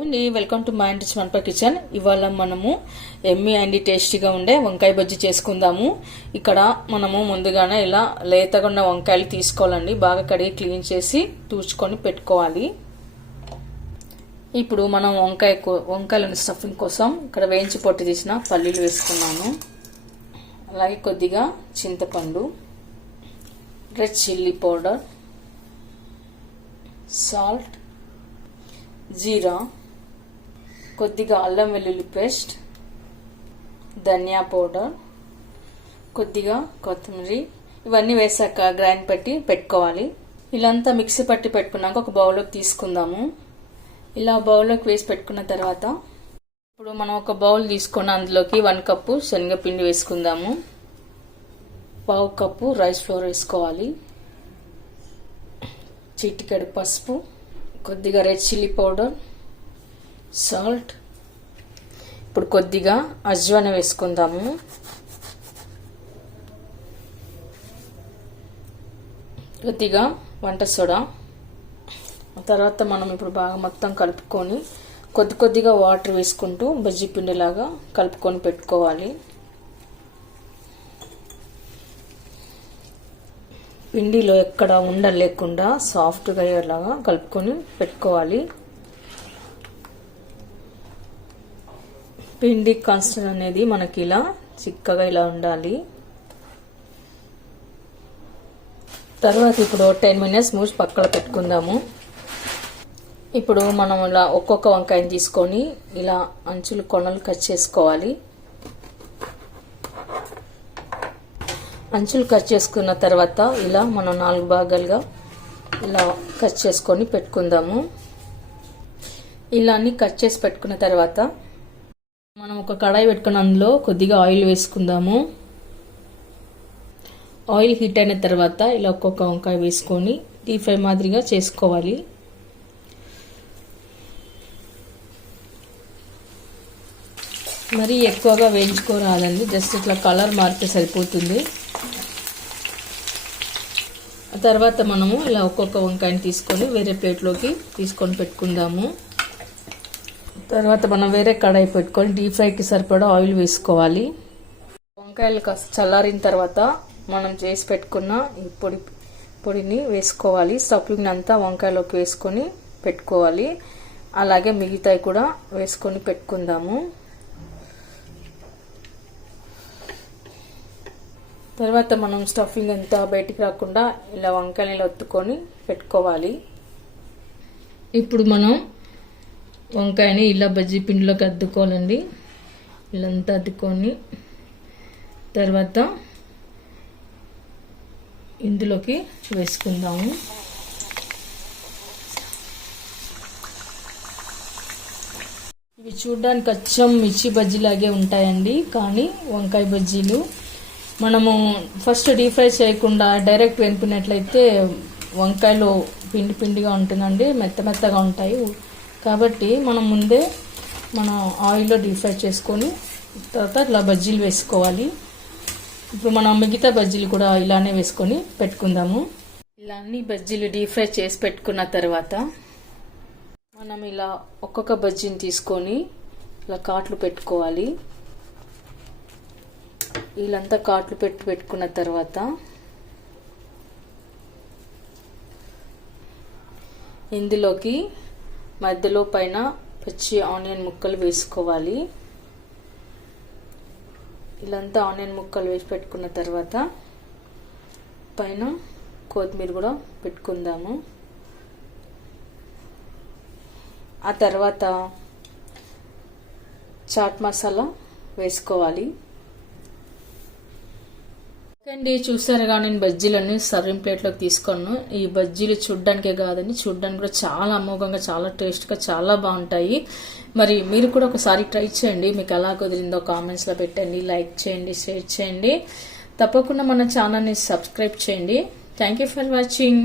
అండి, welcome to my rich one per kitchen. ఇవాళ మనము ఎమ్మీ అండ్ టేస్టీగా ఉండే వంకాయ బజ్జీ చేసుకుందాము. ఇక్కడ మనము ముందుగానే ఇలా లేతగా ఉన్న వంకాయలు తీసుకోవాలండి. బాగా కడిగి క్లీన్ చేసి తూచుకొని పెట్టుకోవాలి. ఇప్పుడు మనం వంకాయల స్టఫింగ్ కోసం ఇక్కడ వేయించి పొట్టు తీసిన పల్లీలు వేసుకున్నాను. అలాగే కొద్దిగా చింతపండు, రెడ్ చిల్లీ పౌడర్, సాల్ట్, జీరా, కొద్దిగా అల్లం వెల్లుల్లి పేస్ట్, ధనియా పౌడర్, కొద్దిగా కొత్తిమీర, ఇవన్నీ వేసాక గ్రైండ్ పెట్టి పెట్టుకోవాలి. ఇలాంతా మిక్సీ పట్టి పెట్టుకున్నాక ఒక బౌల్లోకి తీసుకుందాము. ఇలా బౌల్లోకి వేసి పెట్టుకున్న తర్వాత ఇప్పుడు మనం ఒక బౌల్ తీసుకొని అందులోకి 1 కప్పు శనగపిండి వేసుకుందాము. 1/2 కప్పు రైస్ ఫ్లోర్ వేసుకోవాలి. చిటికెడు పసుపు, కొద్దిగా రెడ్ చిల్లీ పౌడర్, సాల్ట్. ఇప్పుడు కొద్దిగా అజ్వాన వేసుకుందాము. కొద్దిగా వంట సోడా. తర్వాత మనం ఇప్పుడు బాగా మొత్తం కలుపుకొని కొద్దిగా వాటర్ వేసుకుంటూ బజ్జీ పిండిలాగా కలుపుకొని పెట్టుకోవాలి. పిండిలో ఎక్కడ ఉండలు లేకుండా సాఫ్ట్గా అయ్యేలాగా కలుపుకొని పెట్టుకోవాలి. పిండి కన్సిస్టెన్సీ అనేది మనకి ఇలా చిక్కగా ఇలా ఉండాలి. తర్వాత ఇప్పుడు 10 మినిట్స్ మూసి పక్కన పెట్టుకుందాము. ఇప్పుడు మనం ఇలా ఒక్కొక్క వంకాయని తీసుకొని ఇలా అంచులు కొనలు కట్ చేసుకోవాలి. అంచులు కట్ చేసుకున్న తర్వాత ఇలా మనం 4 భాగాలుగా ఇలా కట్ చేసుకొని పెట్టుకుందాము. ఇలా అన్ని కట్ చేసి పెట్టుకున్న తర్వాత మనం ఒక కడాయి పెట్టుకుని అందులో కొద్దిగా ఆయిల్ వేసుకుందాము. ఆయిల్ హీట్ అయిన తర్వాత ఇలా ఒక్కొక్క వంకాయ వేసుకొని డీప్ ఫ్రై మాదిరిగా చేసుకోవాలి. మరీ ఎక్కువగా వేయించుకోరాదండి, జస్ట్ ఇట్లా కలర్ మారితే సరిపోతుంది. తర్వాత మనము ఇలా ఒక్కొక్క వంకాయని తీసుకొని వేరే ప్లేట్లోకి తీసుకొని పెట్టుకుందాము. తర్వాత మనం వేరే కడాయి పెట్టుకొని డీప్ ఫ్రైకి సరిపడా ఆయిల్ వేసుకోవాలి. వంకాయలు కాస్త చల్లారిన తర్వాత మనం చేసి పెట్టుకున్న ఈ పొడిని వేసుకోవాలి. స్టఫింగ్ అంతా వంకాయలోకి వేసుకొని పెట్టుకోవాలి. అలాగే మిగతాయి కూడా వేసుకొని పెట్టుకుందాము. తర్వాత మనం స్టఫింగ్ అంతా బయటికి రాకుండా ఇలా వంకాయలు ఒత్తుకొని పెట్టుకోవాలి. ఇప్పుడు మనం వంకాయని ఇలా బజ్జీ పిండిలోకి అద్దుకోవాలండి. ఇలాంతా అద్దుకొని తర్వాత ఇందులోకి వేసుకుందాము. ఇవి చూడడానికి అచ్చం మిర్చి బజ్జీలాగే ఉంటాయండి, కానీ వంకాయ బజ్జీలు. మనము ఫస్ట్ డీప్ ఫ్రై చేయకుండా డైరెక్ట్ వెనిపినట్లయితే వంకాయలు పిండిగా ఉంటుందండి, మెత్తగా ఉంటాయి. కాబట్టి మనం ముందే ఆయిల్లో డీప్ ఫ్రై చేసుకొని తర్వాత ఇలా బజ్జీలు వేసుకోవాలి. ఇప్పుడు మనం మిగతా బజ్జీలు కూడా ఇలానే వేసుకొని పెట్టుకుందాము. ఇలా అన్ని బజ్జీలు డీప్ ఫ్రై చేసి పెట్టుకున్న తర్వాత మనం ఇలా ఒక్కొక్క బజ్జీని తీసుకొని ఇలా కాట్లు పెట్టుకోవాలి. వీళ్ళంతా కాట్లు పెట్టుకున్న తర్వాత ఇందులోకి మధ్యలో పైన పచ్చి ఆనియన్ ముక్కలు వేసుకోవాలి. ఇలాంతా ఆనియన్ ముక్కలు వేసి పెట్టుకున్న తర్వాత పైన కొత్తిమీర కూడా పెట్టుకుందాము. ఆ తర్వాత చాట్ మసాలా వేసుకోవాలి. అండి, చూసారుగా నేను బజ్జీలన్నీ సర్వింగ్ ప్లేట్లోకి తీసుకున్నాను. ఈ బజ్జీలు చూడ్డానికే కాదండి, చూడ్డానికి కూడా చాలా అమోఘంగా, చాలా టేస్ట్గా, చాలా బాగుంటాయి. మరి మీరు కూడా ఒకసారి ట్రై చేయండి. మీకు ఎలా కుదిరిందో కామెంట్స్లో పెట్టండి, లైక్ చేయండి, షేర్ చేయండి. తప్పకుండా మన ఛానల్ని సబ్స్క్రైబ్ చేయండి. Thank you for watching.